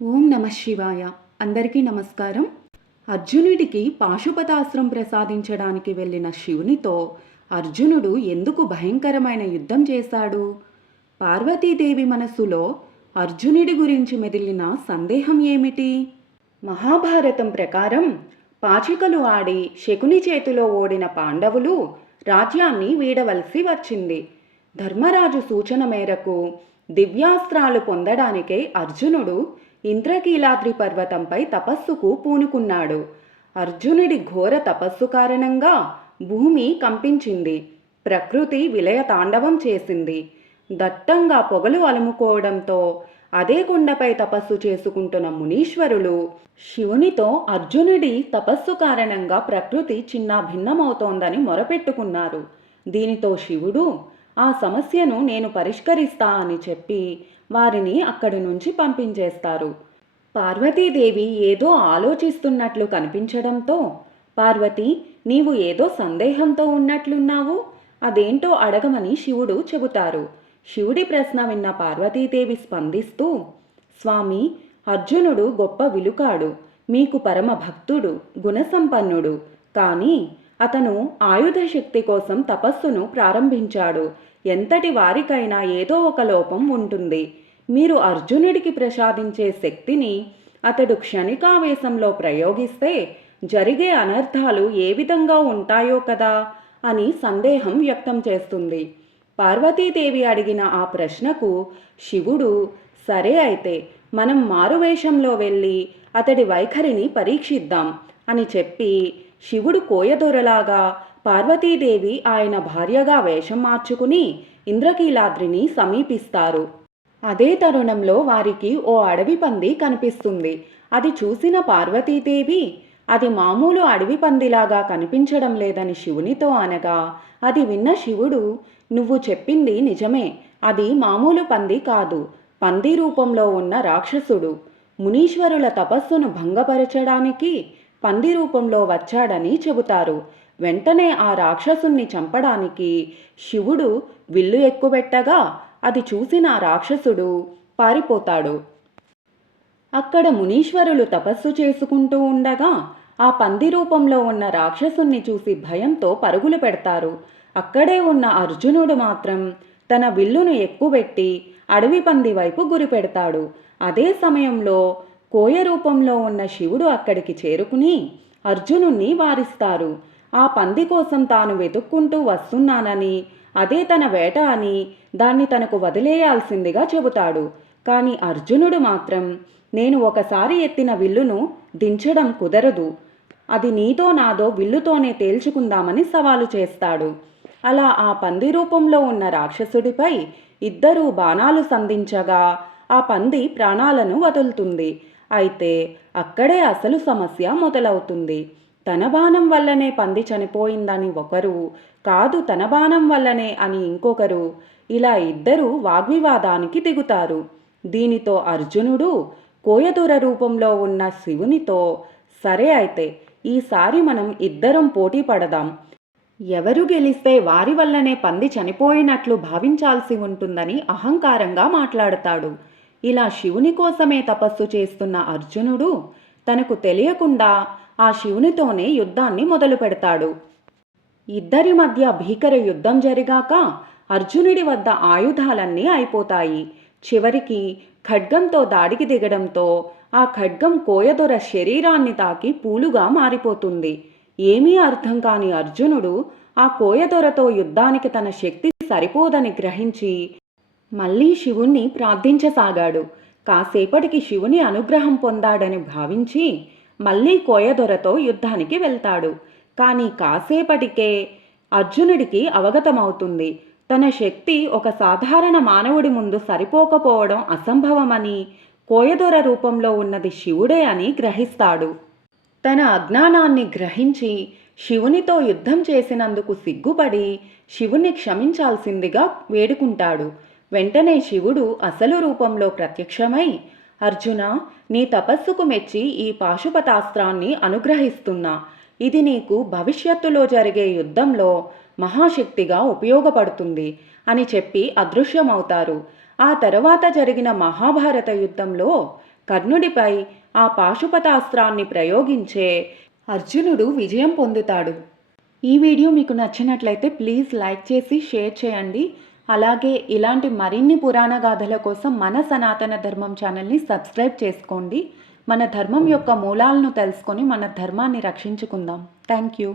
ఓం నమ శివాయ. అందరికీ నమస్కారం. అర్జునుడికి పాశుపతాస్త్రం ప్రసాదించడానికి వెళ్ళిన శివునితో అర్జునుడు ఎందుకు భయంకరమైన యుద్ధం చేశాడు? పార్వతీదేవి మనస్సులో అర్జునుడి గురించి మెదిలిన సందేహం ఏమిటి? మహాభారతం ప్రకారం పాచికలు ఆడి శకుని చేతిలో ఓడిన పాండవులు రాజ్యాన్ని వీడవలసి వచ్చింది. ధర్మరాజు సూచన మేరకు దివ్యాస్త్రాలు పొందడానికే అర్జునుడు ఇంద్రకీలాద్రి పర్వతంపై తపస్సుకు పూనుకున్నాడు. అర్జునుడి ఘోర తపస్సు కారణంగా భూమి కంపించింది. ప్రకృతి విలయ తాండవం చేసింది. దట్టంగా పొగలు అలుముకోవడంతో అదే కొండపై తపస్సు చేసుకుంటున్న మునీశ్వరులు శివునితో అర్జునుడి తపస్సు కారణంగా ప్రకృతి చిన్న భిన్నమవుతోందని మొరపెట్టుకున్నారు. దీనితో శివుడు ఆ సమస్యను నేను పరిష్కరిస్తా అని చెప్పి వారిని అక్కడి నుంచి పంపించేస్తారు. పార్వతీదేవి ఏదో ఆలోచిస్తున్నట్లు కనిపించడంతో, పార్వతి, నీవు ఏదో సందేహంతో ఉన్నట్లున్నావు, అదేంటో అడగమని శివుడు చెబుతారు. శివుడి ప్రశ్న విన్న పార్వతీదేవి స్పందిస్తూ, స్వామి, అర్జునుడు గొప్ప విలుకాడు, మీకు పరమ భక్తుడు, గుణసంపన్నుడు. కానీ అతను ఆయుధ శక్తి కోసం తపస్సును ప్రారంభించాడు. ఎంతటి వారికైనా ఏదో ఒక లోపం ఉంటుంది. మీరు అర్జునుడికి ప్రసాదించే శక్తిని అతడు క్షణికావేశంలో ప్రయోగిస్తే జరిగే అనర్థాలు ఏ విధంగా ఉంటాయో కదా అని సందేహం వ్యక్తం చేస్తుంది. పార్వతీదేవి అడిగిన ఆ ప్రశ్నకు శివుడు, సరే అయితే మనం మారువేషంలో వెళ్ళి అతడి వైఖరిని పరీక్షిద్దాం అని చెప్పి శివుడు కోయదొరలాగా, పార్వతీదేవి ఆయన భార్యగా వేషం మార్చుకుని ఇంద్రకీలాద్రిని సమీపిస్తారు. అదే తరుణంలో వారికి ఓ అడవి పంది కనిపిస్తుంది. అది చూసిన పార్వతీదేవి అది మామూలు అడవి పందిలాగా కనిపించడం లేదని శివునితో అనగా, అది విన్న శివుడు, నువ్వు చెప్పింది నిజమే, అది మామూలు పంది కాదు, పంది రూపంలో ఉన్న రాక్షసుడు. మునీశ్వరుల తపస్సును భంగపరచడానికి పంది రూపంలో వచ్చాడని చెబుతారు. వెంటనే ఆ రాక్షసుణ్ణి చంపడానికి శివుడు విల్లు ఎక్కుబెట్టగా అది చూసిన ఆ రాక్షసుడు పారిపోతాడు. అక్కడ మునీశ్వరులు తపస్సు చేసుకుంటూ ఉండగా ఆ పంది రూపంలో ఉన్న రాక్షసుణ్ణి చూసి భయంతో పరుగులు పెడతారు. అక్కడే ఉన్న అర్జునుడు మాత్రం తన విల్లును ఎక్కుబెట్టి అడవి పంది వైపు గురిపెడతాడు. అదే సమయంలో కోయ రూపంలో ఉన్న శివుడు అక్కడికి చేరుకుని అర్జునుణ్ణి వారిస్తారు. ఆ పంది కోసం తాను వెతుక్కుంటూ వస్తున్నానని, అదే తన వేట అని, దాన్ని తనకు వదిలేయాల్సిందిగా చెబుతాడు. కానీ అర్జునుడు మాత్రం, నేను ఒకసారి ఎత్తిన విల్లును దించడం కుదరదు, అది నీతో నాదో విల్లుతోనే తేల్చుకుందామని సవాలు చేస్తాడు. అలా ఆ పంది రూపంలో ఉన్న రాక్షసుడిపై ఇద్దరూ బాణాలు సంధించగా ఆ పంది ప్రాణాలను వదులుతుంది. అయితే అక్కడే అసలు సమస్య మొదలవుతుంది. తన బాణం వల్లనే పంది చనిపోయిందని ఒకరు, కాదు తన బాణం వల్లనే అని ఇంకొకరు, ఇలా ఇద్దరు వాగ్వివాదానికి దిగుతారు. దీనితో అర్జునుడు కోయదొర రూపంలో ఉన్న శివునితో, సరే అయితే ఈసారి మనం ఇద్దరం పోటీ పడదాం, ఎవరు గెలిస్తే వారి వల్లనే పంది చనిపోయినట్లు భావించాల్సి ఉంటుందని అహంకారంగా మాట్లాడతాడు. ఇలా శివుని కోసమే తపస్సు చేస్తున్న అర్జునుడు తనకు తెలియకుండా ఆ శివునితోనే యుద్ధాన్ని మొదలు పెడతాడు. ఇద్దరి మధ్య భీకర యుద్ధం జరిగాక అర్జునుడి వద్ద ఆయుధాలన్నీ అయిపోతాయి. చివరికి ఖడ్గంతో దాడికి దిగడంతో ఆ ఖడ్గం కోయదొర శరీరాన్ని తాకి పూలుగా మారిపోతుంది. ఏమీ అర్థం కాని అర్జునుడు ఆ కోయదొరతో యుద్ధానికి తన శక్తి సరిపోదని గ్రహించి మళ్ళీ శివుణ్ణి ప్రార్థించసాగాడు. కాసేపటికి శివుని అనుగ్రహం పొందాడని భావించి మళ్ళీ కోయదొరతో యుద్ధానికి వెళ్తాడు. కానీ కాసేపటికే అర్జునుడికి అవగతమవుతుంది, తన శక్తి ఒక సాధారణ మానవుడి ముందు సరిపోకపోవడం అసంభవమని, కోయదొర రూపంలో ఉన్నది శివుడే అని గ్రహిస్తాడు. తన అజ్ఞానాన్ని గ్రహించి శివునితో యుద్ధం చేసినందుకు సిగ్గుపడి శివుని క్షమించాల్సిందిగా వేడుకుంటాడు. వెంటనే శివుడు అసలు రూపంలో ప్రత్యక్షమై, అర్జున, నీ తపస్సుకు మెచ్చి ఈ పాశుపతాస్త్రాన్ని అనుగ్రహిస్తున్నా, ఇది నీకు భవిష్యత్తులో జరిగే యుద్ధంలో మహాశక్తిగా ఉపయోగపడుతుంది అని చెప్పి అదృశ్యమవుతారు. ఆ తర్వాత జరిగిన మహాభారత యుద్ధంలో కర్ణుడిపై ఆ పాశుపతాస్త్రాన్ని ప్రయోగించే అర్జునుడు విజయం పొందుతాడు. ఈ వీడియో మీకు నచ్చినట్లయితే ప్లీజ్ లైక్ చేసి షేర్ చేయండి. అలాగే ఇలాంటి మరిన్ని పురాణ గాథల కోసం మన సనాతన ధర్మం ఛానల్ని సబ్స్క్రైబ్ చేసుకోండి. మన ధర్మం యొక్క మూలాలను తెలుసుకొని మన ధర్మాన్ని రక్షించుకుందాం. Thank you.